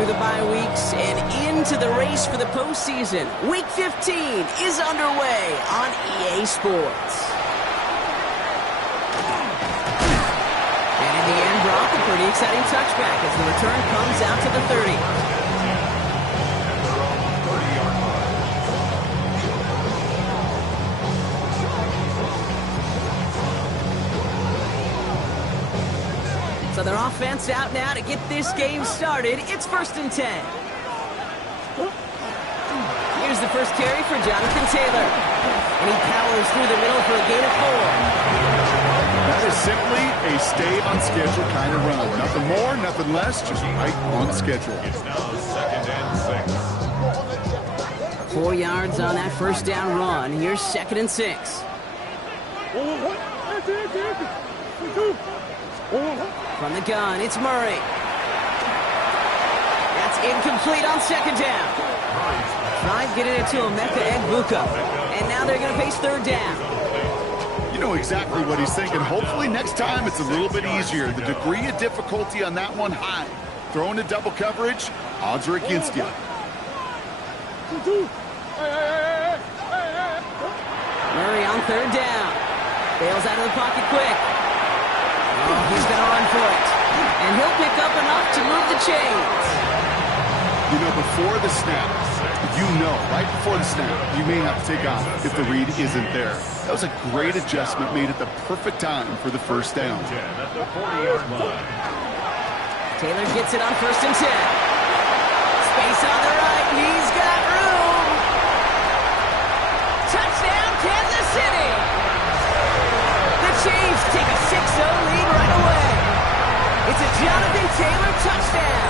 through the bye weeks and into the race for the postseason. Week 15 is underway on EA Sports. And in the end, Brock, a pretty exciting touchback as the return comes out to the 30. So their offense out now to get this game started. It's 1st and 10. Here's the first carry for Jonathan Taylor. And he powers through the middle for a gain of 4. That is simply a stay on schedule kind of run. Nothing more, nothing less, just right on schedule. It's now 2nd and 6. 4 yards on that first down run. Here's 2nd and 6. From the gun, it's Murray. That's incomplete on 2nd down. Tried getting it to Emeka Egbuka. And now they're going to face 3rd down. You know exactly what he's thinking. Hopefully next time it's a little bit easier. The degree of difficulty on that one high. Throwing to double coverage, odds are against you. Murray on 3rd down. Bails out of the pocket quick. Oh, he's going to run for it. And he'll pick up enough to move the chains. You know, before the snap, right before the snap, you may have to take off if the read isn't there. That was a great adjustment made at the perfect time for the first down. At the 40-yard line. Taylor gets it on 1st and 10. Space on the right. He's got room. Touchdown, Kansas City. The Chiefs take a 6-0 lead right away. It's a Jonathan Taylor touchdown.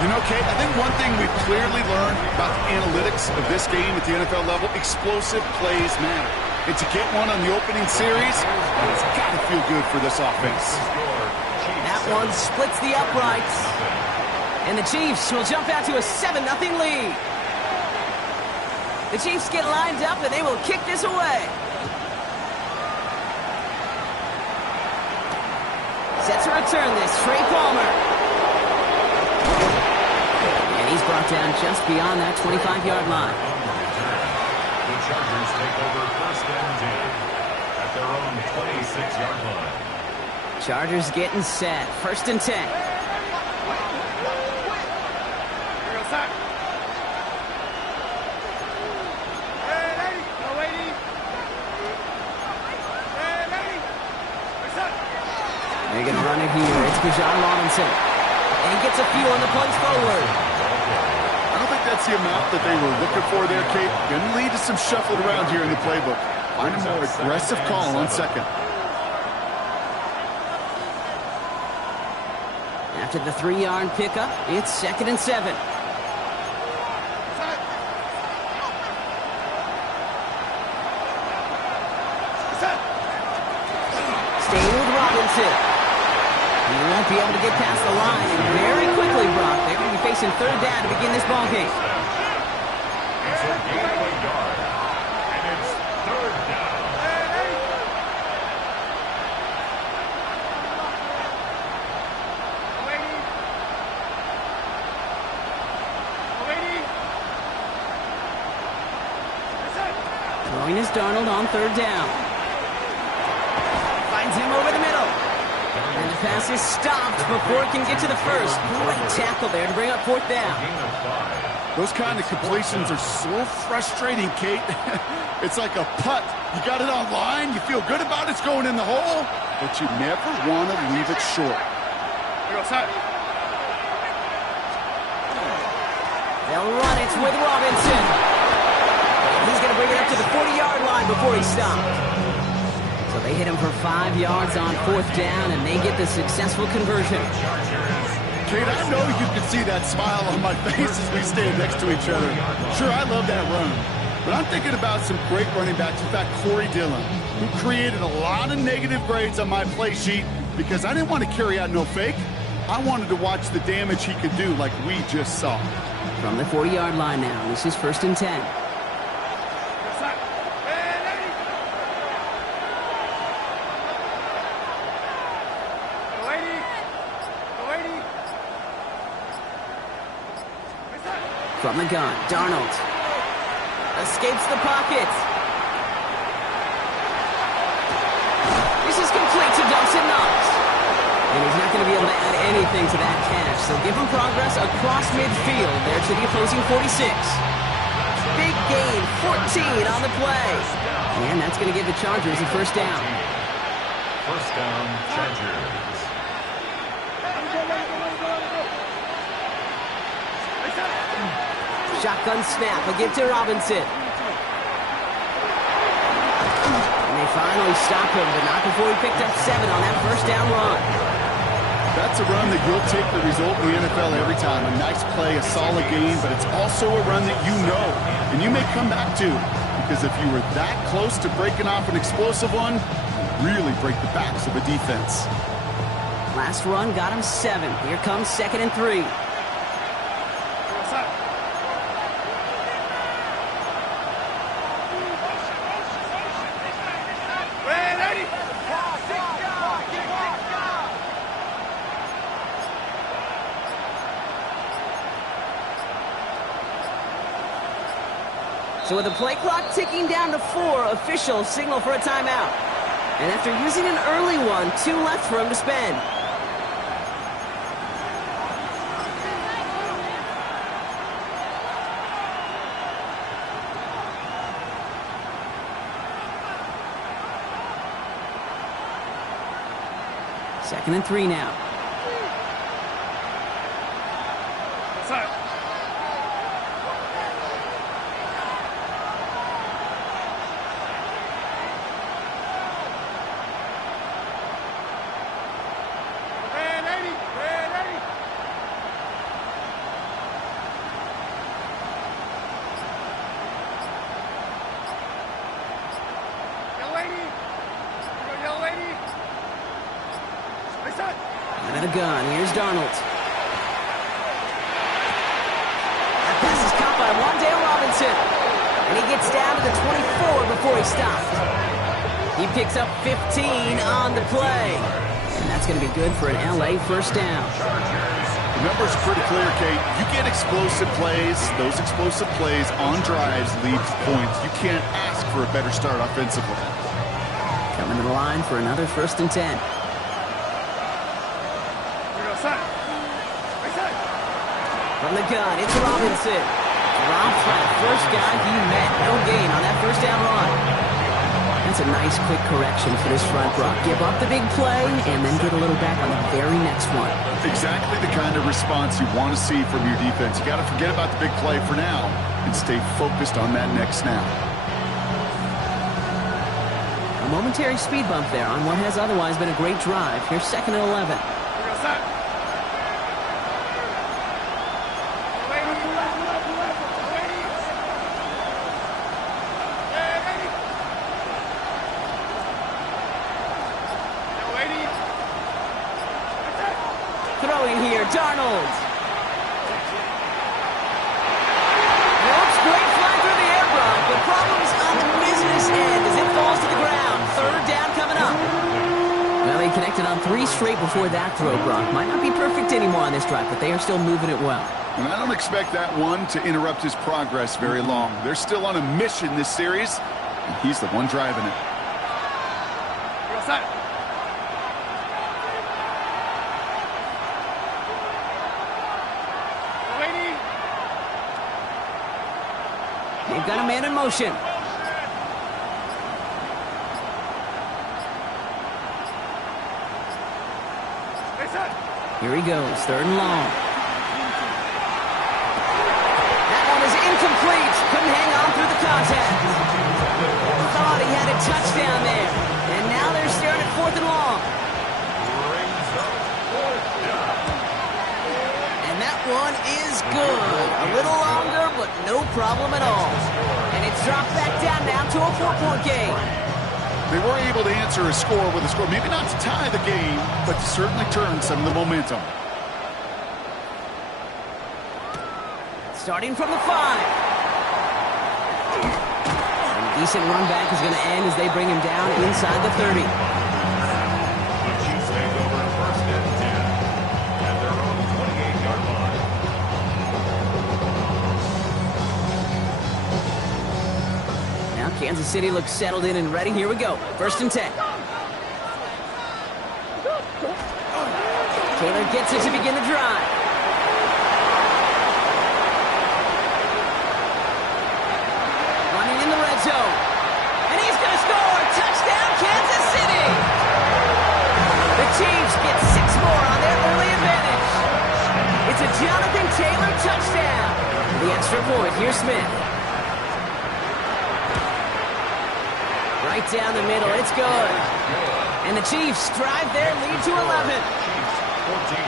You know, Kate, I think one thing we've clearly learned about the analytics of this game at the NFL level, explosive plays matter. And to get one on the opening series, it's got to feel good for this offense. That one splits the uprights. And the Chiefs will jump out to a 7-0 lead. The Chiefs get lined up and they will kick this away. Set to return this, Trey Palmer. And he's brought down just beyond that 25-yard line. The Chargers take over 1st and 10 at their own 26-yard line. Chargers getting set. 1st and 10. They're going to run it here. It's Bijan Robinson. And he gets a few on the punch forward. I don't think that's the amount that they were looking for there, Kate. Going to lead to some shuffling around here in the playbook. Find a more aggressive call on 2nd. After the 3-yard pickup, it's 2nd and 7. Staying with Robinson. He won't be able to get past the line, and very quickly, Brock, they're going to be facing 3rd down to begin this ball game. It's a gain of a yard, and it's 3rd down. Throwing is Darnold on 3rd down. Finds him over the middle. And the pass is stopped before it can get to the first. Great tackle there to bring up 4th down. Those kind of completions are so frustrating, Kate. It's like a putt. You got it on line, you feel good about it's going in the hole, but you never want to leave it short. They'll run it with Robinson. He's going to bring it up to the 40-yard line before he stopped. So they hit him for 5 yards on 4th down, and they get the successful conversion. Kate, I know you can see that smile on my face as we stand next to each other. Sure, I love that run. But I'm thinking about some great running backs. In fact, Corey Dillon, who created a lot of negative grades on my play sheet because I didn't want to carry out no fake. I wanted to watch the damage he could do like we just saw. From the 40-yard line now, this is 1st and 10. From the gun, Darnold escapes the pocket. This is complete to Dawson Knox. And he's not going to be able to add anything to that catch, so give him progress across midfield there to the opposing 46. Big gain, 14 on the play. And that's going to give the Chargers a first down. First down, Chargers. Shotgun snap, a give to Robinson. And they finally stop him, but not before he picked up 7 on that first down run. That's a run that you'll take the result in the NFL every time. A nice play, a solid game, but it's also a run that you know and you may come back to. Because if you were that close to breaking off an explosive one, you really break the backs of a defense. Last run got him 7. Here comes 2nd and 3. So with the play clock ticking down to 4, officials signal for a timeout. And after using an early one, 2 left for him to spend. Second and 3 now. Out of the gun, here's Darnold. That pass is caught by Wan'Dale Robinson. And he gets down to the 24 before he stopped. He picks up 15 on the play. And that's going to be good for an LA first down. The numbers are pretty clear, Kate. You get explosive plays. Those explosive plays on drives lead to points. You can't ask for a better start offensively. Coming to the line for another 1st and 10. From the gun, it's Robinson. Dropped by the first guy he met. No gain on that first down run. That's a nice quick correction for this front row. Give up the big play and then get a little back on the very next one. Exactly the kind of response you want to see from your defense. You got to forget about the big play for now and stay focused on that next snap. A momentary speed bump there on what has otherwise been a great drive. Here's 2nd and 11. Throwing here, Darnold. Looks great flying through the air, Brock, but problems on the business end as it falls to the ground. 3rd down coming up. Well, he connected on 3 straight before that throw, Brock. Might not be perfect anymore on this drive, but they are still moving it well. And I don't expect that one to interrupt his progress very long. They're still on a mission this series, and he's the one driving it. They've got a man in motion. Here he goes, 3rd and long. That one is incomplete. Couldn't hang on through the contact. Thought he had a touchdown there. And now they're staring at 4th and long. And that one is good. A little longer, but no problem at all. And it's dropped back down now to a 4-point game. They were able to answer a score with a score. Maybe not to tie the game, but to certainly turn some of the momentum. Starting from the 5. And a decent run back is going to end as they bring him down inside the 30. The Chiefs take over 1st and 10 at their own 28-yard line. Kansas City looks settled in and ready. Here we go. 1st and 10. Taylor gets it to begin the drive. Running in the red zone. And he's going to score. Touchdown, Kansas City. The Chiefs get 6 more on their early advantage. It's a Jonathan Taylor touchdown. The extra point. Here's Smith. Right down the middle. It's good. And the Chiefs drive their lead to 11. 14.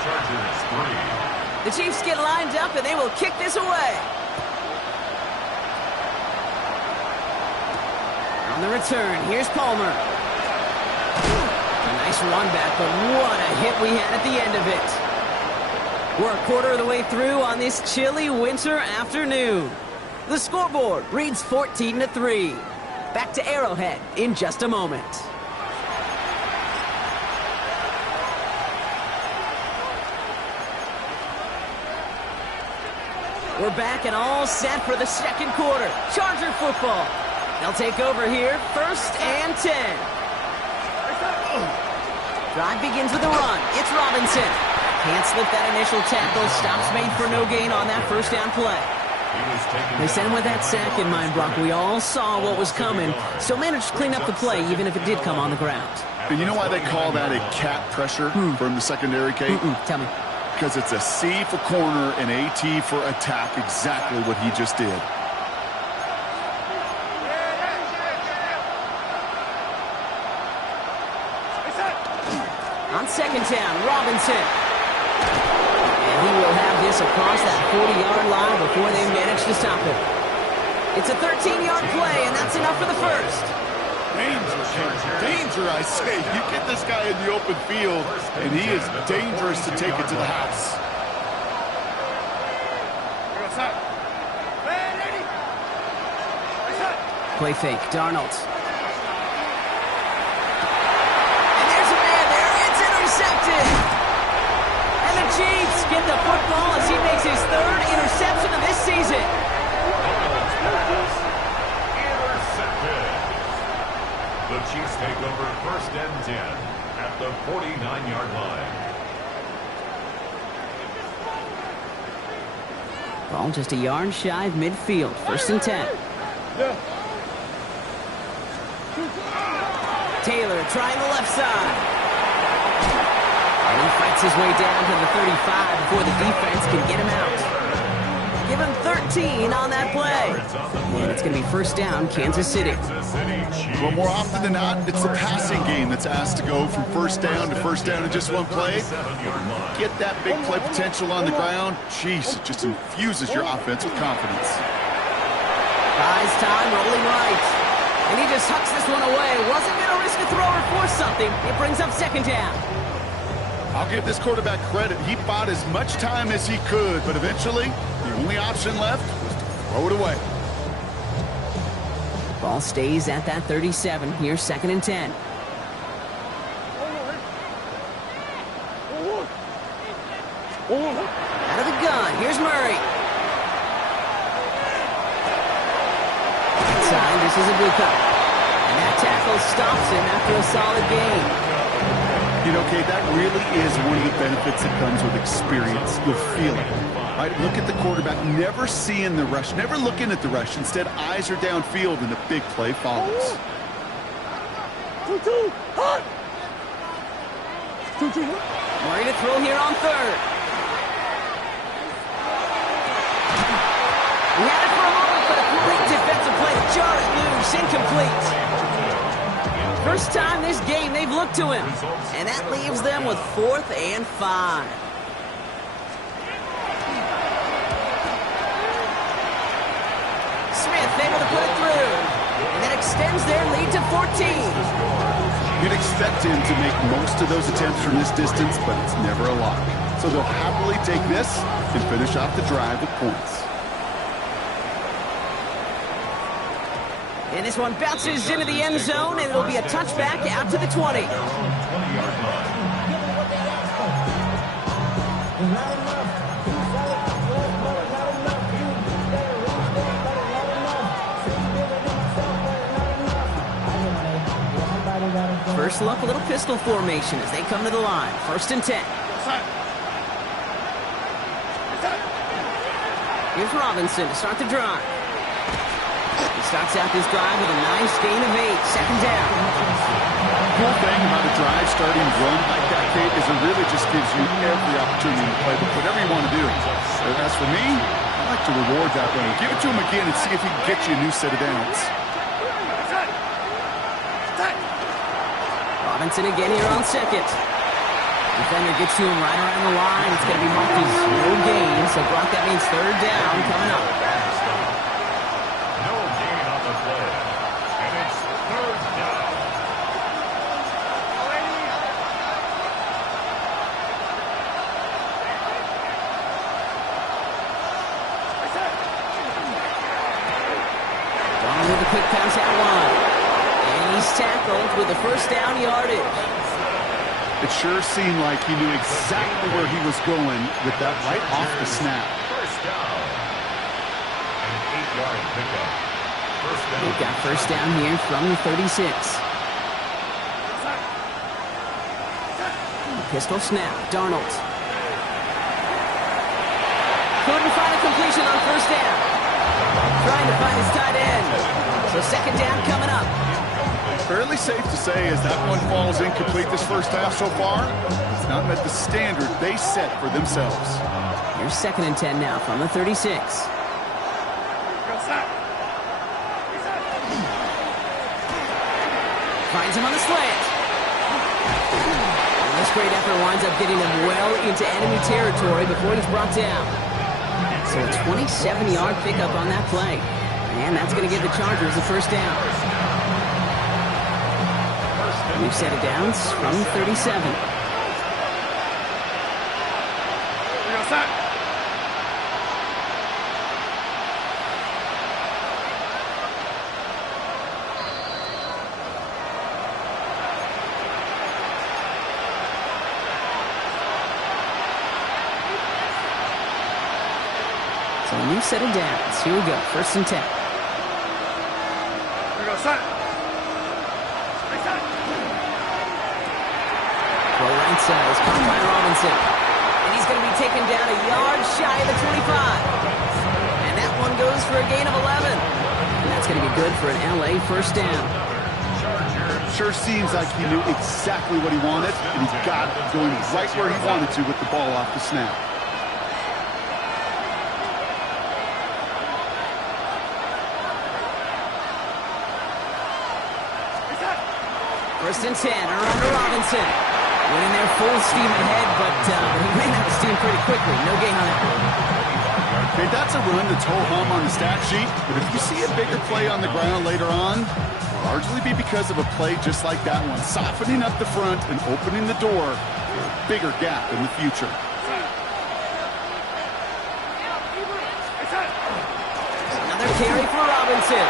Chargers 3. The Chiefs get lined up, and they will kick this away. On the return, here's Palmer. A nice run back, but what a hit we had at the end of it. We're a quarter of the way through on this chilly winter afternoon. The scoreboard reads 14-3. Back to Arrowhead in just a moment. We're back and all set for the second quarter. Charger football. They'll take over here, 1st and 10. Drive begins with a run. It's Robinson. Can't slip that initial tackle. Stops made for no gain on that 1st down play. They sent him with that sack in mind, Brock. We all saw what was coming, so managed to clean up the play, even if it did come on the ground. And you know why they call that a cat pressure from the secondary, Kate? Tell me. Because it's a C for corner and a T for attack, exactly what he just did. On 2nd down, Robinson. And he will have this across that 40-yard line before they manage to stop him. It's a 13-yard play, and that's enough for the 1st. Danger, I say. You get this guy in the open field, and he is dangerous to take it to the house. Play fake, Darnold. And there's a man there. It's intercepted. And the Chiefs get the football as he makes his 3rd interception of this season. The Chiefs take over 1st and 10 at the 49-yard line. Ball just a yard shy of midfield. 1st and 10. Taylor trying the left side. And he fights his way down to the 35 before the defense can get him out. Give him 13 on that play. And it's going to be 1st down, Kansas City. Well, more often than not, it's the passing game that's asked to go from 1st down to 1st down in just one play. Get that big play potential on the ground. Jeez, it just infuses your offense with confidence. Buys time, rolling right. And he just hucks this one away. Wasn't going to risk a throw or force something. It brings up 2nd down. I'll give this quarterback credit. He bought as much time as he could, but eventually, the only option left was to throw it away. Ball stays at that 37. Here's 2nd and 10. Out of the gun. Here's Murray. Inside, this is a blue cut. And that tackle stops him after a solid gain. You know, Kate, that really is one of the benefits that comes with experience. You'll feel it. Right? Look at the quarterback, never seeing the rush, never looking at the rush. Instead, eyes are downfield, and the big play follows. Murray to throw here on 3rd. He had it for a moment, but a great defensive play to jar it loose, incomplete. 1st time this game they've looked to him, and that leaves them with 4th and 5. Smith able to put it through, and that extends their lead to 14. You'd expect him to make most of those attempts from this distance, but it's never a lock. So they'll happily take this and finish off the drive with points. And this one bounces into the end zone, and it'll be a touchback out to the 20. First look, a little pistol formation as they come to the line. 1st and 10. Here's Robinson to start the drive. He starts out this drive with a nice gain of 8. 2nd down. The cool thing about a drive starting run like that, Kate, is it really just gives you every opportunity to play whatever you want to do. As for me, I like to reward that run. Give it to him again and see if he can get you a new set of downs. Robinson again here on 2nd. Defender gets to him right around the line. It's going to be marked as no gain. So, Brock, that means 3rd down coming up. No gain on the play. And it's 3rd down. Don with a quick pass out wide. And he's tackled with the 1st down yardage. It sure seemed like he knew exactly where he was going with that right off the snap. 1st down. And an 8-yard pickup. 1st down. They've got 1st down here from the 36. Pistol snap. Darnold. Couldn't find a completion on 1st down. Trying to find his tight end. So 2nd down coming up. Fairly safe to say as that one falls incomplete this first half so far, it's not met the standard they set for themselves. Here's 2nd and 10 now from the 36. Finds him on the slant. And this great effort winds up getting him well into enemy territory before he's brought down. So a 27-yard pickup on that play. And that's going to give the Chargers the 1st down. New set of downs from 37. So a new set of downs. Here we go. 1st and 10. Right side is caught by Robinson. And he's going to be taken down a yard shy of the 25. And that one goes for a gain of 11. And that's going to be good for an LA 1st down. Sure seems like he knew exactly what he wanted, and he got it going right where he wanted to with the ball off the snap. First and 10, around to Robinson. Went in there full steam ahead, but he ran out of steam pretty quickly. No gain on that one. Okay, that's a run that's ho-hum on the stat sheet, but if you see a bigger play on the ground later on, it'll largely be because of a play just like that one, softening up the front and opening the door for a bigger gap in the future. Another carry for Robinson.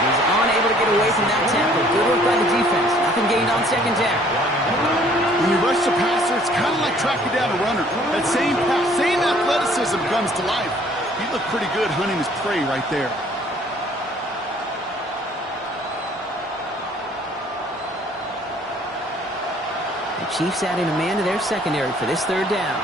He's unable to get away from that tackle. Good work by the defense. Nothing gained on 2nd down. When you rush the passer, it's kind of like tracking down a runner. That same pass, same athleticism comes to life. He looked pretty good hunting his prey right there. The Chiefs adding a man to their secondary for this 3rd down.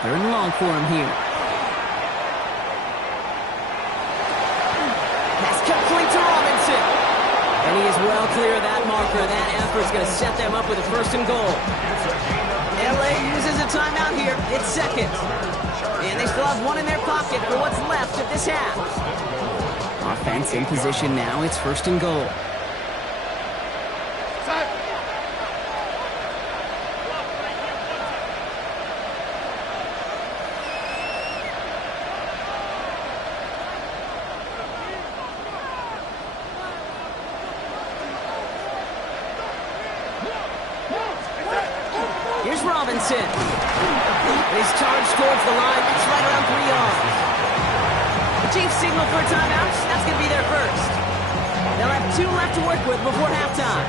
Third and long for him here. Pass complete to Robinson. And he is well clear of that marker. That effort's going to set them up with a 1st and goal. LA uses a timeout here. It's 2nd. And they still have one in their pocket for what's left of this half. Offense in position now. It's 1st and goal. Here's Robinson. He's charged towards the line. It's right around 3 yards. The Chiefs signal for a timeout. That's going to be their first. They'll have 2 left to work with before halftime.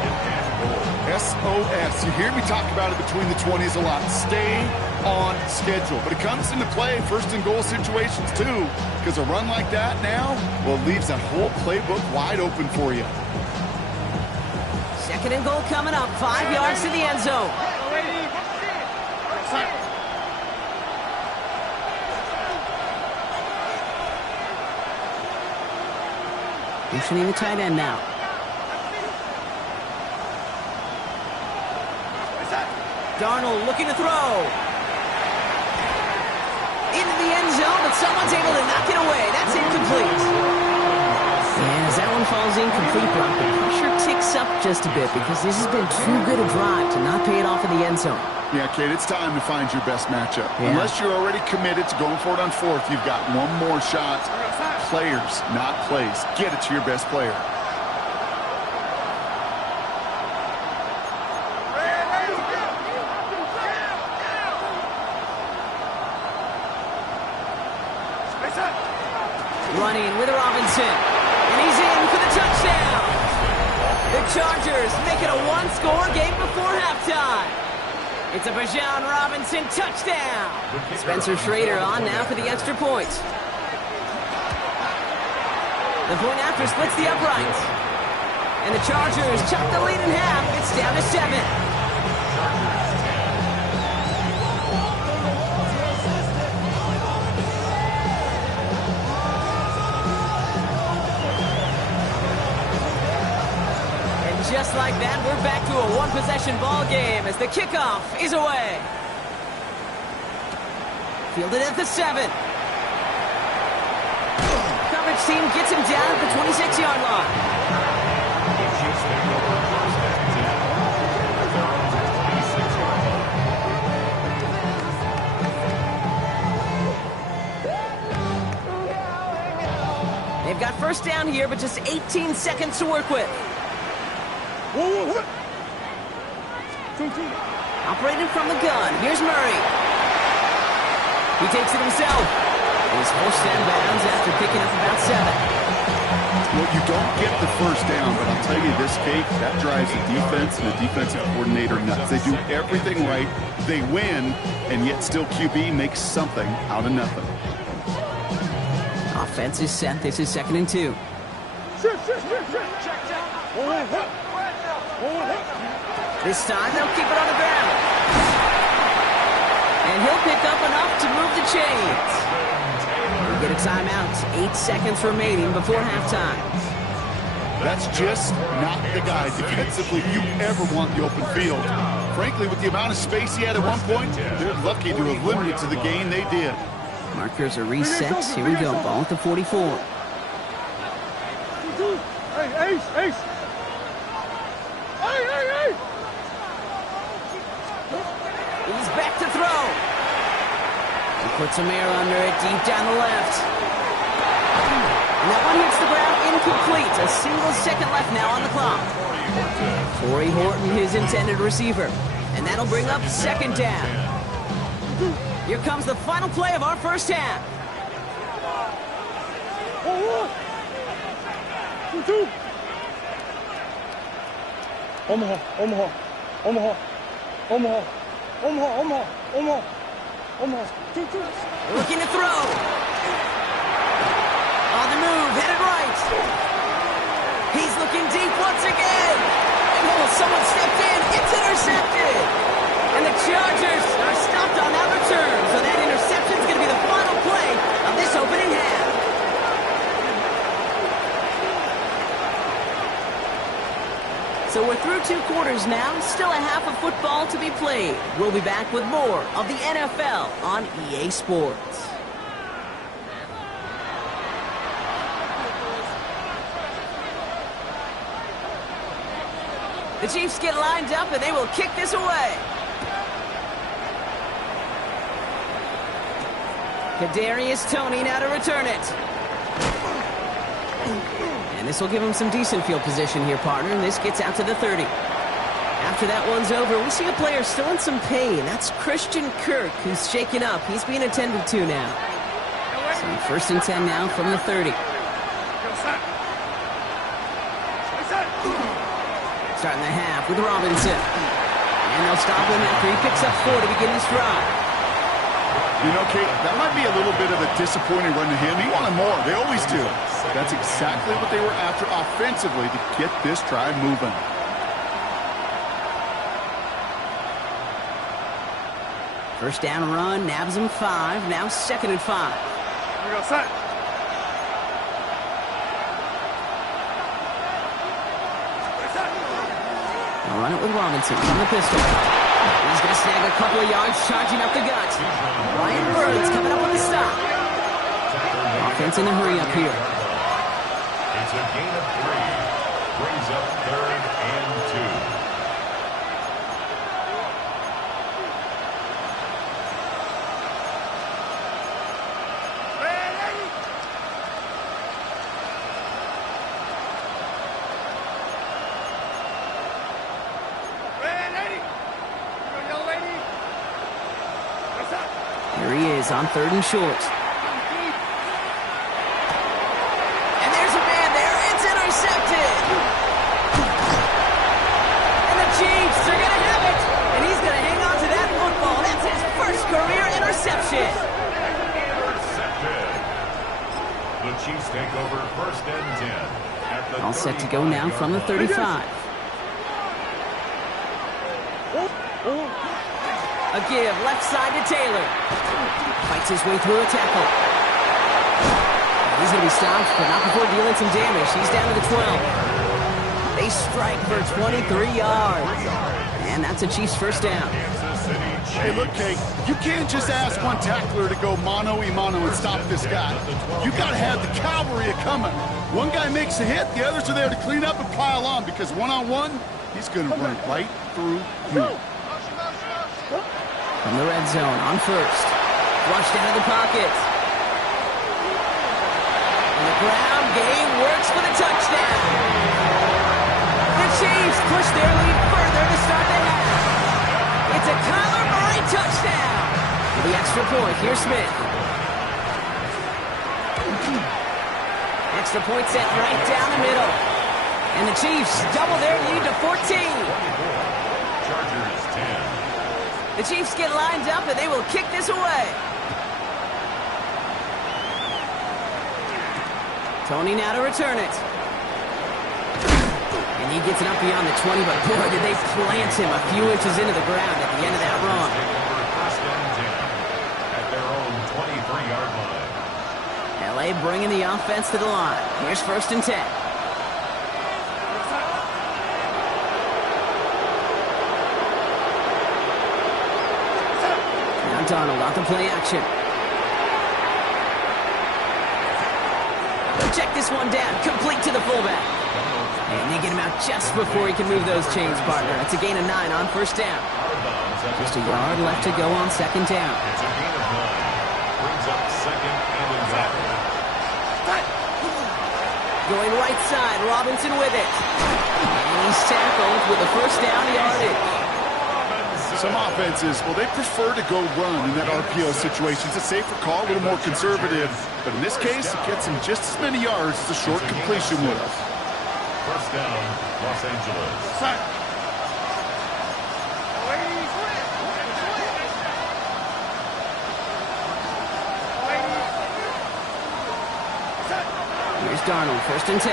SOS. You hear me talk about it between the 20s a lot. Stay on schedule, but it comes into play first and goal situations too, because a run like that now, well, it leaves that whole playbook wide open for you. Second and goal coming up, 5 yards to the end zone. Motioning the tight end now. Darnold looking to throw. Into the end zone, but someone's able to knock it away. That's incomplete. And as that one falls incomplete, Brock, the pressure ticks up just a bit because this has been too good a drive to not pay it off in the end zone. Yeah, Kate, it's time to find your best matchup. Yeah. Unless you're already committed to going for it on fourth, you've got one more shot. Players, not plays. Get it to your best player. Running with Robinson. And he's in for the touchdown. The Chargers make it a one-score game before halftime. It's a Bijan Robinson touchdown. Spencer Schrader on now for the extra point. The point after splits the uprights. And the Chargers chop the lead in half. It's down to 7. Just like that, we're back to a one-possession ball game as the kickoff is away. Fielded at the 7. Coverage team gets him down at the 26-yard line. They've got first down here, but just 18 seconds to work with. Operating from the gun, here's Murray. He takes it himself. And he's forced out of bounds after picking up about 7. Well, you don't get the first down, but I'll tell you this, Kate, that drives the defense and the defensive coordinator nuts. They do everything right, they win, and yet still QB makes something out of nothing. Offense is set. This is 2nd and 2. This time they'll keep it on the ground. And he'll pick up enough to move the chains. We get a timeout. 8 seconds remaining before halftime. That's just not the guy defensively you ever want the open field. Frankly, with the amount of space he had at one point, they're lucky to have limited to the gain they did. Markers are reset. Here we go. Ball at the 44. Hey, Ace! Hey! He's back to throw. He puts some air under it deep down the left. And that one hits the ground incomplete. A single second left now on the clock. Torrey Horton, his intended receiver. And that'll bring up 2nd down. Here comes the final play of our first half. Omaha. Looking to throw. On the move, headed right. He's looking deep once again. And someone stepped in. It's intercepted. And the Chargers are stopped on that return. So that interception is going to be the final play of this opening half. So we're through 2 quarters now. Still a half of football to be played. We'll be back with more of the NFL on EA Sports. The Chiefs get lined up and they will kick this away. Kadarius Toney now to return it. And this will give him some decent field position here, partner. And this gets out to the 30. After that one's over, we see a player still in some pain. That's Christian Kirk, who's shaken up. He's being attended to now. So 1st and 10 now from the 30. Starting the half with Robinson. And they'll stop him after he picks up 4 to begin this drive. You know, Kate, that might be a little bit of a disappointing run to him. He wanted more. They always do. That's exactly what they were after offensively to get this drive moving. First down run, nabs him 5. Now 2nd and 5. Here we go, set. They'll run it with Robinson from the pistol. He's going to snag a couple of yards, charging up the gut. Ryan Burns coming up with the stop. Offense in the hurry up here. It's a gain of 3. Brings up 3rd and 2. Here he is on 3rd and short. And there's a man there. It's intercepted. And the Chiefs are going to have it. And he's going to hang on to that football. That's his first career interception. Intercepted. The Chiefs take over 1st and 10. At the All set to go now from the 35. A give left side to Taylor. Fights his way through a tackle. He's going to be stopped, but not before dealing some damage. He's down to the 12. They strike for 23 yards. And that's a Chiefs first down. Hey, look, Kate, you can't just ask one tackler to go mano-a-mano and stop this guy. You got to have the cavalry coming. One guy makes a hit, the others are there to clean up and pile on, because one-on-one, he's going to run right through you. From the red zone on 1st. Flushed out of the pocket. And the ground game works for the touchdown. The Chiefs push their lead further to start the half. It's a Kyler Murray touchdown. For the extra point, here's Smith. Extra point set right down the middle. And the Chiefs double their lead to 14. Chargers 10. The Chiefs get lined up, and they will kick this away. Tony now to return it. And he gets it up beyond the 20, but boy, did they plant him a few inches into the ground at the end of that run. First and 10 at their own 23-yard line. LA bringing the offense to the line. Here's 1st and 10. Donald off the play action. Check this one down, complete to the fullback. And they get him out just before he can move those chains, partner. It's a gain of 9 on 1st down. Just a yard left to go on 2nd down. It's a gain of 9. Brings up 2nd and 11. Going right side, Robinson with it. And he's tackled with the 1st down yardage. Some offenses, well, they prefer to go run in that RPO situation. It's a safer call, a little more conservative. But in this case, it gets him just as many yards as a short completion would. 1st down, Los Angeles. Here's Darnold, 1st and 10.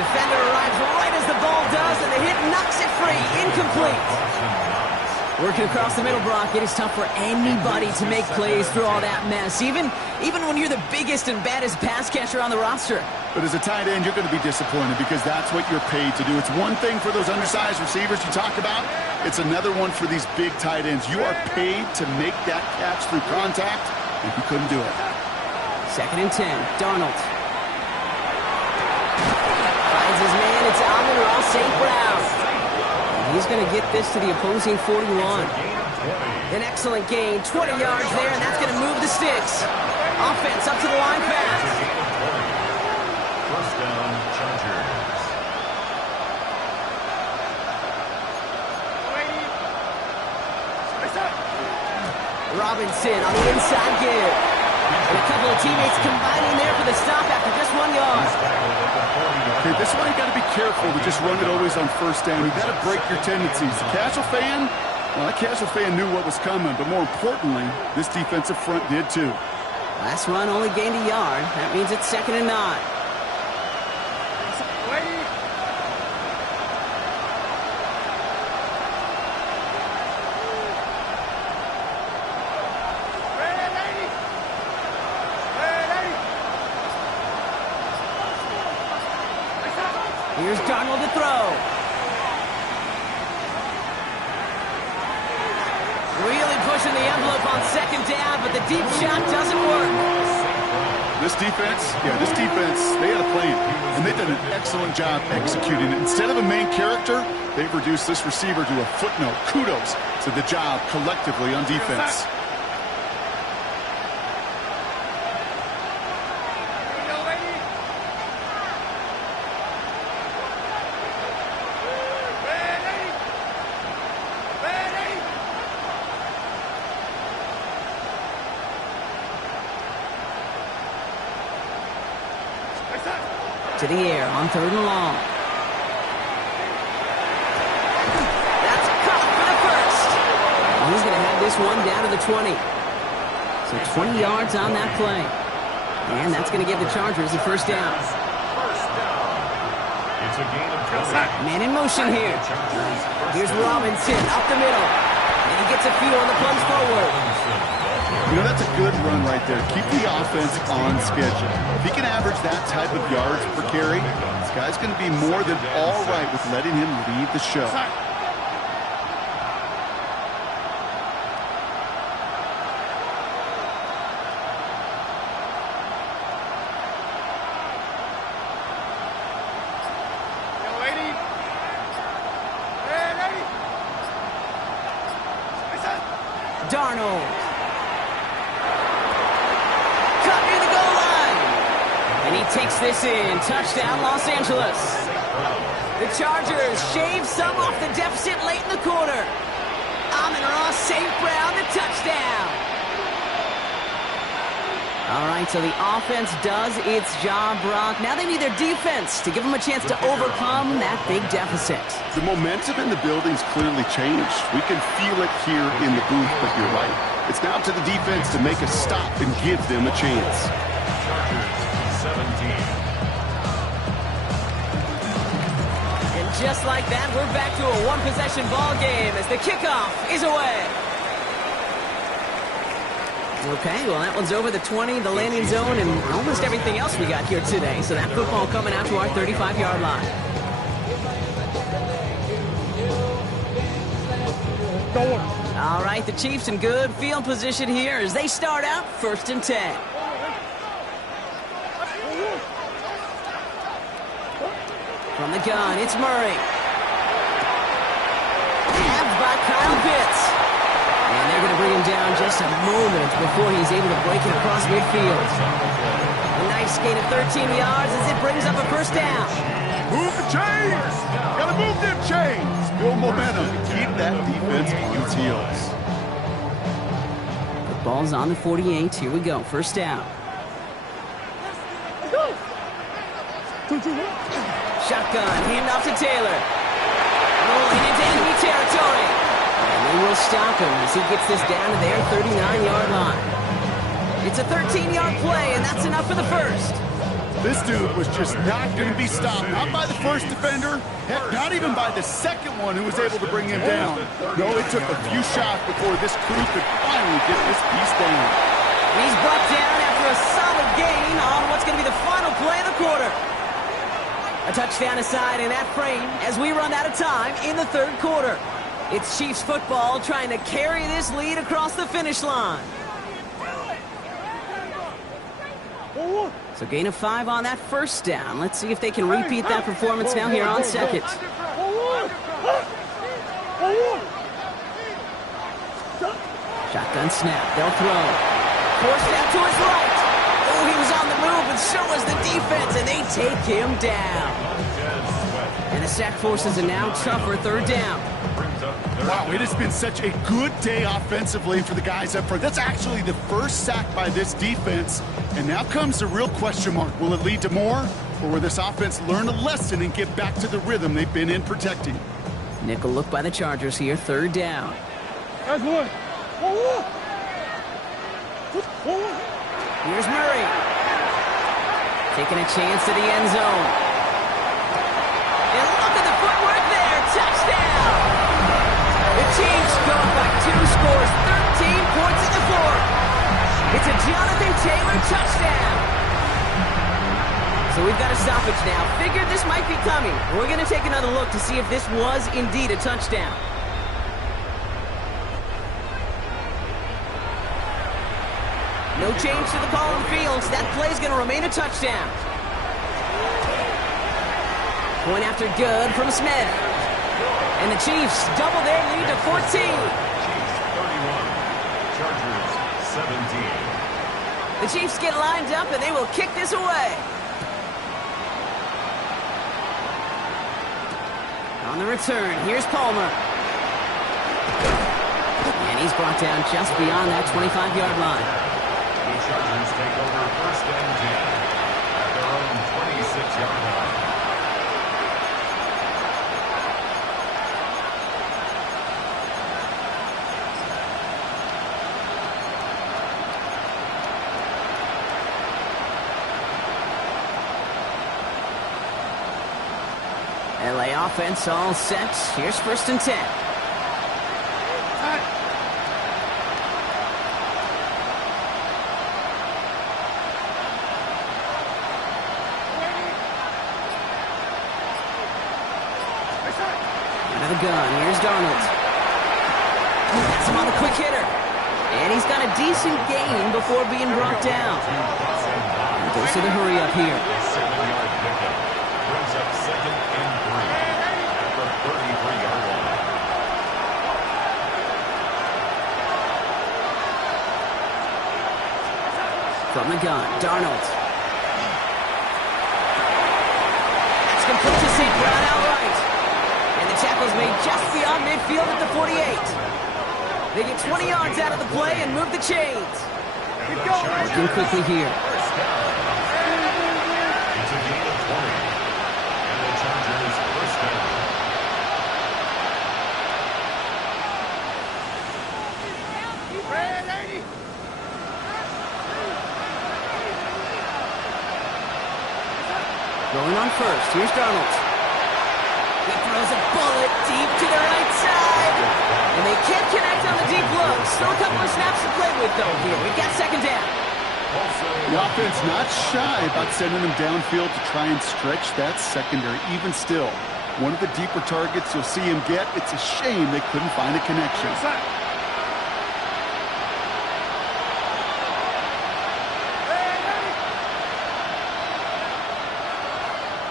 Defender arrives right as the ball does, and the hit knocks it free. Incomplete. Working across the middle, Brock, it is tough for anybody to make plays through all that mess, even when you're the biggest and baddest pass catcher on the roster. But as a tight end, you're going to be disappointed because that's what you're paid to do. It's one thing for those undersized receivers you talk about. It's another one for these big tight ends. You are paid to make that catch through contact, and you couldn't do it. 2nd and 10, Darnold. Finds his man, it's Amon-Ra St. Brown. And he's going to get this to the opposing 41. An excellent gain, 20 yards there, and that's going to move the sticks. Offense up to the line fast. 1st down, Chargers. Robinson on the inside give. And a couple of teammates combining there for the stop after just 1 yard. Okay, this one you got to be careful to just run it always on 1st down. You got to break your tendencies. The casual fan, Well, that casual fan knew what was coming, but more importantly, this defensive front did too. Last run only gained a yard. That means it's 2nd and 9. Here's Darnold to throw. Really pushing the envelope on 2nd down, but the deep shot doesn't work. This defense, they had a plan, and they've done an excellent job executing it. Instead of a main character, they've reduced this receiver to a footnote. Kudos to the job collectively on defense. To the air on 3rd and long. That's caught for the first. And he's going to have this one down to the 20. So 20 yards on that play. And that's going to give the Chargers the first down. It's a gain of 20. Man in motion here. Here's Robinson up the middle. And he gets a few on the plunge forward. You know, that's a good run right there. Keep the offense on schedule. If he can average that type of yards per carry, this guy's going to be more than all right with letting him lead the show. Darnold. Cut near the goal line. And he takes this in. Touchdown, Los Angeles. The Chargers shave some off the deficit late in the quarter. Amon-Ra St. Brown, the touchdown. All right, so the offense does its job, Brock. Now they need their defense to give them a chance to overcome that big deficit. The momentum in the building's clearly changed. We can feel it here in the booth, but you're right. It's now to the defense to make a stop and give them a chance. Chargers, 17. And just like that, we're back to a one-possession ball game as the kickoff is away. Okay, well, that one's over the 20, the landing zone, and almost everything else we got here today. So that football coming out to our 35-yard line. All right, the Chiefs in good field position here as they start out 1st and 10. From the gun, it's Murray. Nabbed by Kyle Pitts. And they're going to bring him down just a moment before he's able to break it across midfield. A nice gain of 13 yards as it brings up a first down. Move the chains! Gotta move them chains! Build momentum. Keep that defense on its heels. The ball's on the 48. Here we go. First down. Shotgun. Handoff to Taylor. Rolling into enemy territory. And they will stop him as he gets this down to their 39-yard line. It's a 13-yard play, and that's enough for the first. This dude was just not going to be stopped. Not by the first defender. Heck, not even by the second one who was able to bring him down. No, it took a few shots before this crew could finally get this piece down. He's brought down after a solid gain on what's going to be the final play of the quarter. A touchdown aside in that frame as we run out of time in the third quarter. It's Chiefs football trying to carry this lead across the finish line. So gain of 5 on that first down. Let's see if they can repeat that performance now here on second. Shotgun snap. They'll throw. Forced out to his right. Oh, he was on the move, and so was the defense, and they take him down. And the sack forces a now tougher third down. Wow, it has been such a good day offensively for the guys up front. That's actually the first sack by this defense. And now comes the real question mark. Will it lead to more? Or will this offense learn a lesson and get back to the rhythm they've been in protecting? Nickel look by the Chargers here, third down. That's one. Oh, oh. Here's Murray. Taking a chance to the end zone. And look at the footwork there. Touchdown. The Chiefs go up by 2 scores, 13 points at the fourth. It's a Jonathan Taylor touchdown. So we've got a stoppage now. Figured this might be coming. We're going to take another look to see if this was indeed a touchdown. No change to the call on the field. That play's going to remain a touchdown. Point after good from Smith. And the Chiefs double their lead to 14. Chiefs 31, Chargers 17. The Chiefs get lined up and they will kick this away. On the return, here's Palmer. And he's brought down just beyond that 25-yard line. The Chargers take over first and 10 at their own 26-yard line. LA offense all set. Here's first and 10. Out of the gun. Here's Darnold. That's him on the quick hitter. And he's got a decent gain before being brought down. And goes to the hurry up here. 7-yard pickup brings up 2nd and 3 at the 33-yard line. From the gun, Darnold. That's complete to St. Brown outright. And the tackle's made just beyond midfield at the 48. They get 20 yards out of the play and move the chains. Working quickly here. First down. It's a gain of 20. And the Chargers first down. Going on first. Here's Darnold. He throws a bullet deep to the right side. And they can't connect on the deep look. Still a couple of snaps to play with, though, here. We've got second down. The offense not shy about sending them downfield to try and stretch that secondary. Even still, one of the deeper targets you'll see him get. It's a shame they couldn't find a connection.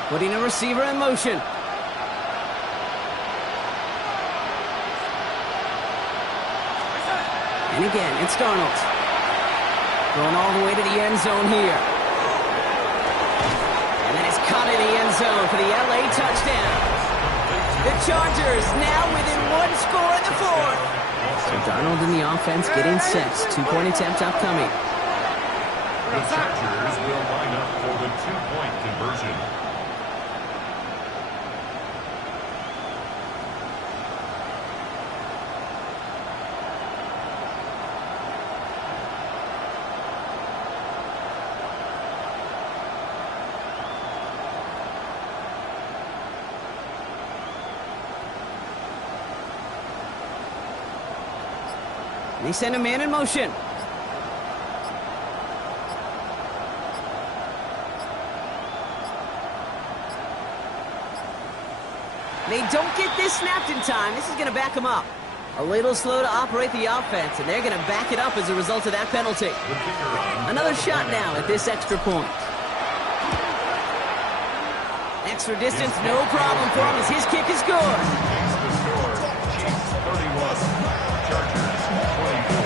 Putting a receiver in motion. And again, it's Darnold. Going all the way to the end zone here. And then it's caught in the end zone for the LA touchdown. The Chargers now within 1 score in the fourth. So Darnold in the offense getting set. 2-point attempt upcoming. The Chargers will line up for the 2-point conversion. They send a man in motion. They don't get this snapped in time. This is going to back them up. A little slow to operate the offense, and they're going to back it up as a result of that penalty. Another shot now at this extra point. Extra distance, no problem for him as his kick is good. Makes the score. Chiefs 31, Chargers 24.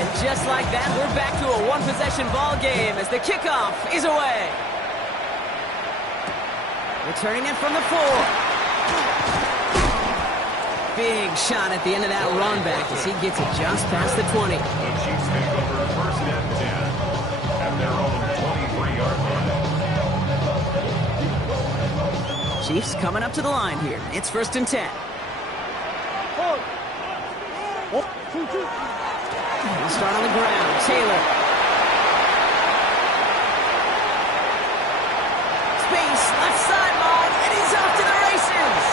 And just like that, we're back to a one-possession ball game as the kickoff is away. Returning it from the 4. Big shot at the end of that run back as he gets it just past the 20. The Chiefs take over first and 10 at their own 23-yard line. Chiefs coming up to the line here. It's first and 10. We'll start on the ground. Taylor. Space, left sideline, and he's off to the races.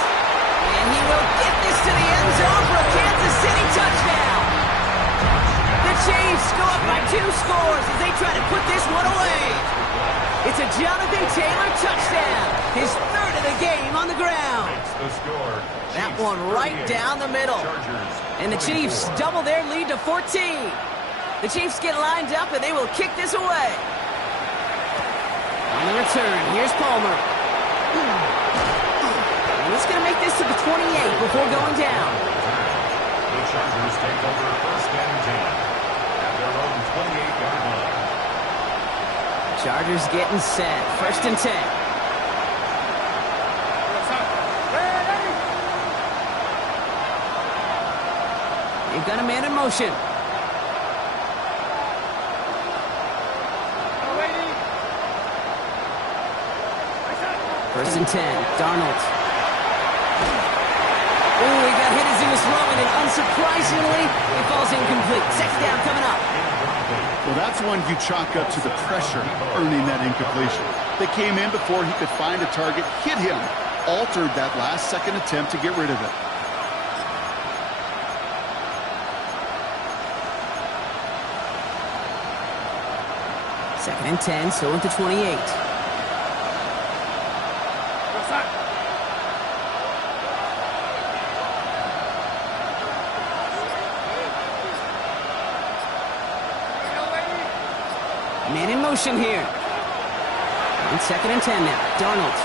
And he will get this to the end zone for a Kansas City touchdown. The Chiefs go up by 2 scores as they try to put this one away. It's a Jonathan Taylor touchdown, his 3rd of the game on the ground. That one right down the middle. And the Chiefs double their lead to 14. The Chiefs get lined up and they will kick this away. On the return, here's Palmer. And he's going to make this to the 28 before going down. The Chargers take over 1st and 10 at their own 28-yard line. Chargers getting set. 1st and 10. They've got a man in motion. First and 10. Darnold. Oh, he got hit as he was throwing, and unsurprisingly, it falls incomplete. 2nd down coming up. Well, that's one you chalk up to the pressure earning that incompletion. They came in before he could find a target, hit him, altered that last-second attempt to get rid of it. Second and 10, so at the 28. Man in motion here. On 2nd and 10 now. Darnold.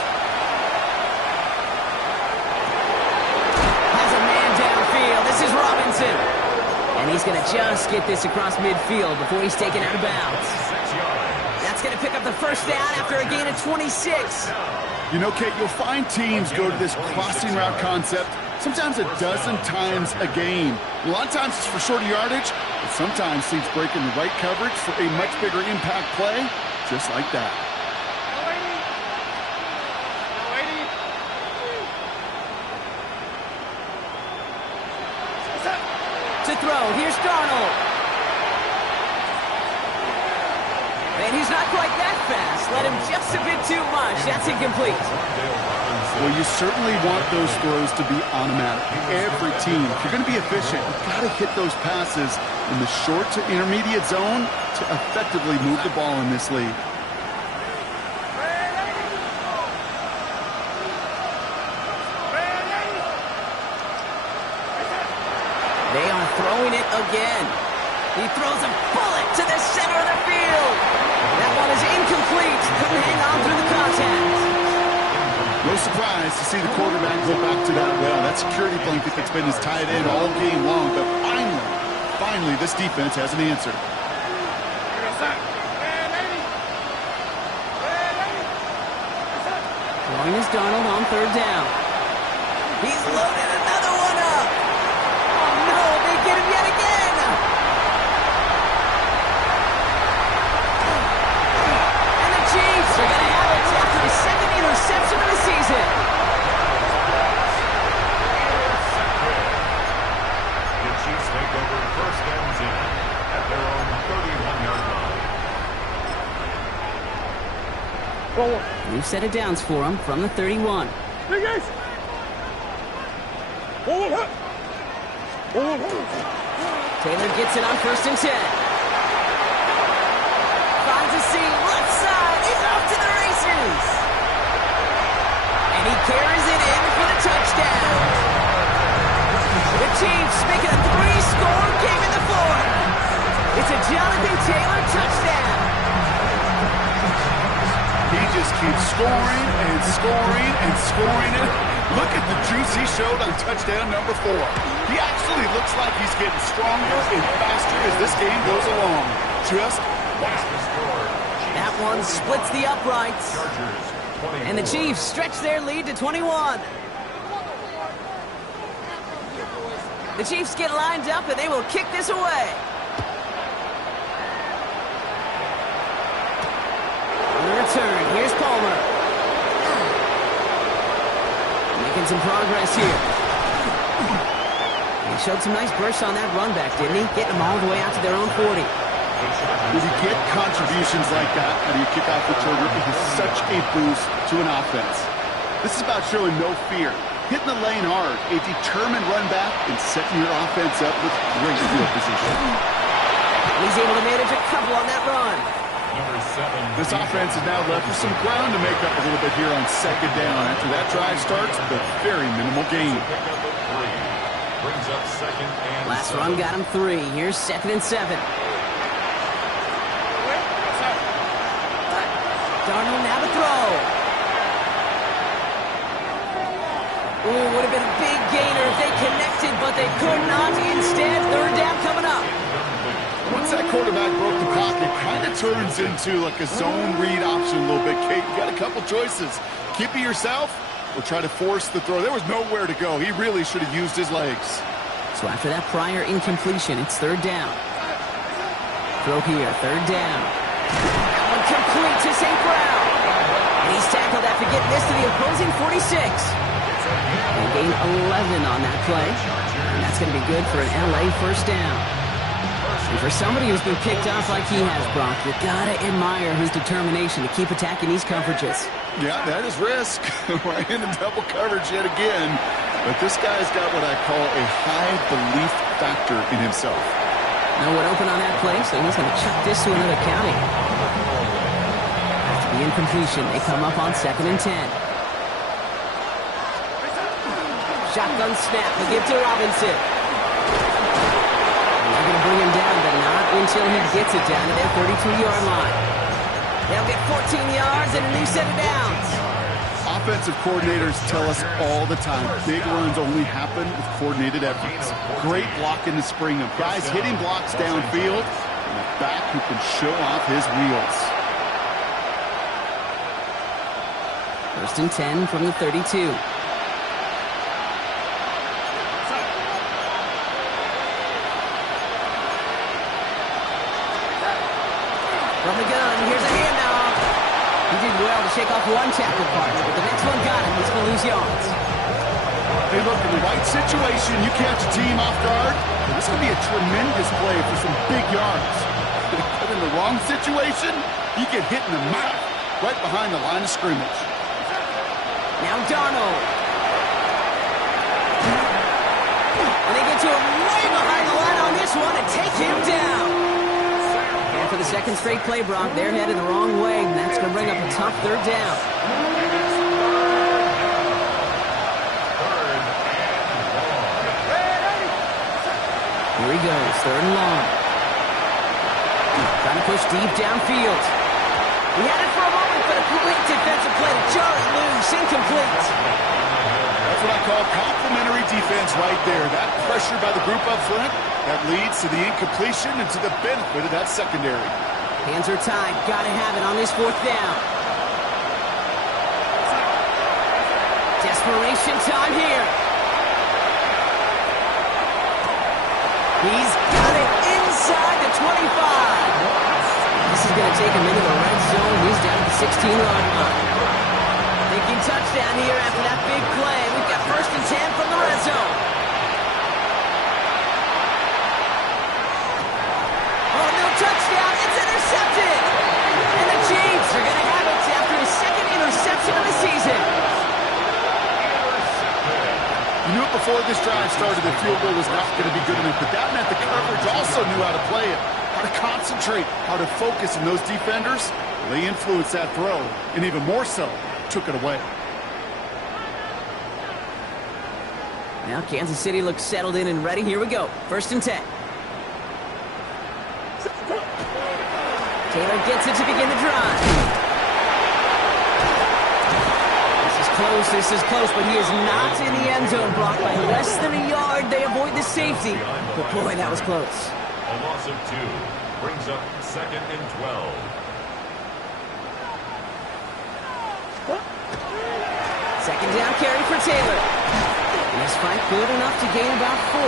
Has a man downfield. This is Robinson. And he's going to just get this across midfield before he's taken out of bounds. That's going to pick up the 1st down after a gain of 26. You know, Kate, you'll find teams go to this crossing route concept sometimes a dozen times a game. A lot of times it's for shorter yardage, but sometimes teams break in the right coverage for a much bigger impact play, just like that. To throw, here's Darnold. And he's not quite that fast. Let him just a bit too much. That's incomplete. Well, you certainly want those throws to be automatic. Every team, if you're going to be efficient, you've got to hit those passes in the short to intermediate zone to effectively move the ball in this league. They are throwing it again. He throws a bullet to the center of the field. That one is incomplete. Couldn't hang on through the contact. No surprise to see the quarterback go back to that well. That security blanket that's been his tight end all game long. But finally, this defense has an answer. Throwing is Darnold on 3rd down. He's loaded another one up. Oh, no, they get him yet again. And the Chiefs are going to have it after his 2nd interception of the season. The Chiefs take over 1st and 10 at their own 31-yard line. New set of downs for him from the 31. Taylor gets it on 1st and 10. Finds a seam, left side. He's off to the races. And he carries it in for the touchdown. The Chiefs make it a 3-score game in the 4th. It's a Jonathan Taylor touchdown. He just keeps scoring and scoring and scoring it. Look at the juice he showed on touchdown number 4. He actually looks like he's getting stronger and faster as this game goes along. Just wow. That one splits the uprights. And the Chiefs stretch their lead to 21. The Chiefs get lined up and they will kick this away. On the return, here's Palmer. Making some progress here. He showed some nice bursts on that run back, didn't he? Getting them all the way out to their own 40. When you get contributions like that out of your kickoff returner, it is such a boost to an offense. This is about showing no fear, hitting the lane hard, a determined run back, and setting your offense up with great field position. He's able to manage a couple on that run. Number 7. This offense is now left with some ground to make up a little bit here on second down. After that drive starts, but very minimal gain. Pickup of 3. Brings up second and Last 7. run got him 3. Here's 2nd and 7. Darnold now to throw. Ooh, would have been a big gainer if they connected, but they could not. Instead, 3rd down coming up. Once that quarterback broke the pocket, it kind of turns into like a zone read option a little bit, Kate. You got a couple choices. Keep it yourself or try to force the throw. There was nowhere to go. He really should have used his legs. So after that prior incompletion, it's 3rd down. Throw here, 3rd down. That one complete to St. Brown. And he's tackled after getting this to the opposing 46. They gain 11 on that play. And that's going to be good for an LA 1st down. And for somebody who's been picked off like he has, Brock, you gotta admire his determination to keep attacking these coverages. Yeah, that is risk. Right into double coverage yet again. But this guy's got what I call a high belief factor in himself. No one open on that play, so he's going to chuck this to another county. After the incompletion, they come up on 2nd and 10. Shotgun snap, they give to Robinson. They're going to bring him down, but not until he gets it down to their 32-yard line. They'll get 14 yards and a new set of downs. Offensive coordinators tell us all the time, big runs only happen with coordinated efforts. Great blocking to spring them. Guys hitting blocks downfield, and a back who can show off his wheels. 1st and 10 from the 32. From the gun, here's a handoff. He did well to shake off one tackle partner, but the next one got him. He's going to lose yards. Hey, look, in the right situation, you catch a team off guard, this is going to be a tremendous play for some big yards. But in the wrong situation, you get hit in the mouth right behind the line of scrimmage. Now Darnold. And they get to him way behind the line on this one and take him down. And for the 2nd straight play, Brock, they're headed the wrong way, and that's going to bring up a tough 3rd down. Here he goes, 3rd and long. Trying to push deep downfield. He had it for a moment, but a great defensive play to jar it loose, incomplete. That's what I call complimentary defense right there. That pressure by the group up front, that leads to the incompletion and to the benefit of that secondary. Hands are tied, gotta have it on this 4th down. Desperation time here. He's got it inside the 25. This is going to take him into the red zone. He's down at the 16-yard line. Thinking touchdown here after that big play. We've got 1st and 10 from the red zone. Oh, no touchdown. It's intercepted. And the Chiefs are going to have it after his 2nd interception of the season. You knew it before this drive started that field goal was not going to be good enough, but that meant the coverage also knew how to play it, how to concentrate, how to focus, and those defenders, they influenced that throw, and even more so, took it away. Now Kansas City looks settled in and ready. Here we go. 1st and 10. Taylor gets it to begin the drive. This is close, but he is not in the end zone, Brock. By less than a yard, they avoid the safety. But boy, that was close. A loss of 2 brings up 2nd and 12. 2nd down carry for Taylor. And this fight good enough to gain about 4.